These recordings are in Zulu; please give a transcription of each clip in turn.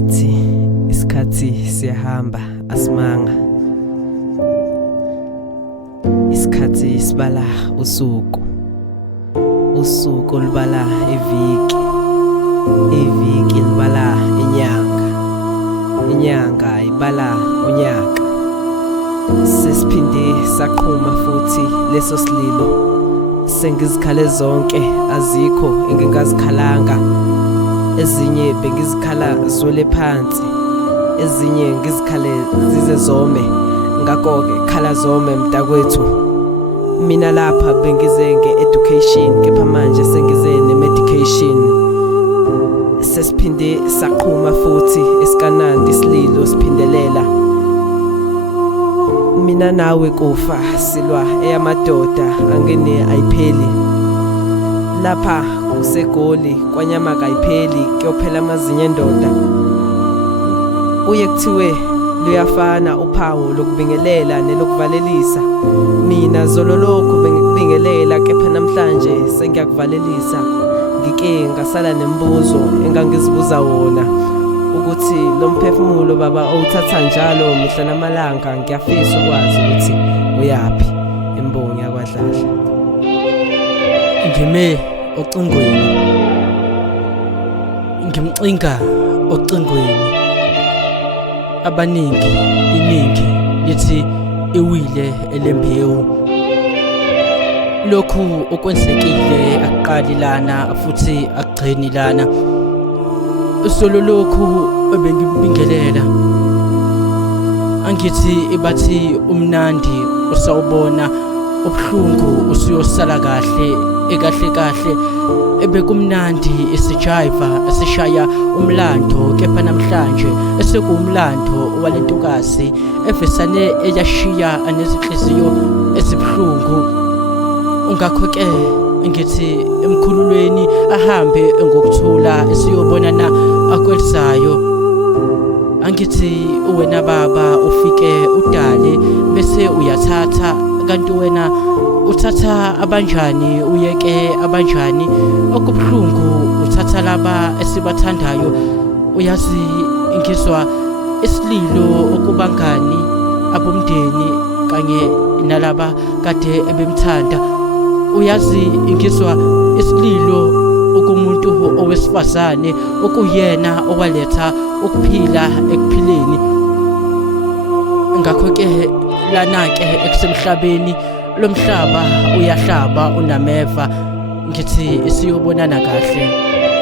ngathi isikhathi siyahamba asimanga. Isikhathi sibala usuku libala iviki libala inyanga ibala unyaka. Sesiphinde saqhuma futhi leso sililo, sengizikhale zonke azikho engingazikhalanga. Ezinye bengizikhala zwele phansi, ezinye ngizikhale zize zome. Ngakho-ke khala zome mntakwethu, mina lapha bengize nge-education, kepha manje sengize ne-medication. Sesiphinde saqhuma futhi isikanandi isililo siphindelela. Mina nawe kufa silwa eyamadoda angene ayipheli. Lapha kusegoli kwanyama kayipheli, kuyophela amazinyo endoda. Kuye kuthiwe luyafana uphawu lokubingelela nelokuvalelisa. Mina zolo lokhu bengikubingelela, kepha namhlanje sengiyakuvalelisa. Ngike ngasala nembuzo engangizibuza wona, ukuthi lo mphefumulo baba owuthatha njalo mihla namalanga, ngiyafisa ukwazi ukuthi uyaphi embongi yakwaDladla. Ngime ocingweni, ngimcinga ocingweni. Iningi lithi iwile elembewu. Lokhu okwenzekile akuqali lana futhi akugcini lana. Solo lokhu ebengibingelela, angithi bathi umnandi usawubona, ubuhlungu usuyosala kahle kahle. Ebekumnandi isijiva esishaya umlando, kepha namhlanje esekuwumlando walentukazi evesane eyashiya anezinhliziyo ezibuhlungu. Ngakho-ke ngithi emkhululweni ahambe ngokuthula esiyobonana akwelizayo. Angithi wena baba ufike udale bese uyathatha, kanti wena uthatha abanjani uyeke abanjani. Okubuhlungu uthatha laba esibathandayo. Uyazi ngizwa isililo okubangani abomndeni kanye nalaba kade ebemthanda. Uyazi ngizwa isililo ukumuntu owesifazane okuyena owaletha ukuphila ekuphileni. Ngakho-ke lana-ke ekusemhlabeni, lo mhlaba uyahlaba unameva. Ngithi isiyobonana kahle,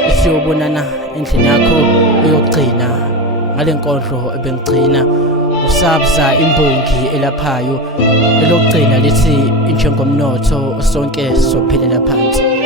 isiyobonana endlini yakho eyokugcina. Ngale nkondlo ebengigcina usabza imbongi elaphayo, elokugcina lithi njengomnotho sonke sophelela phansi.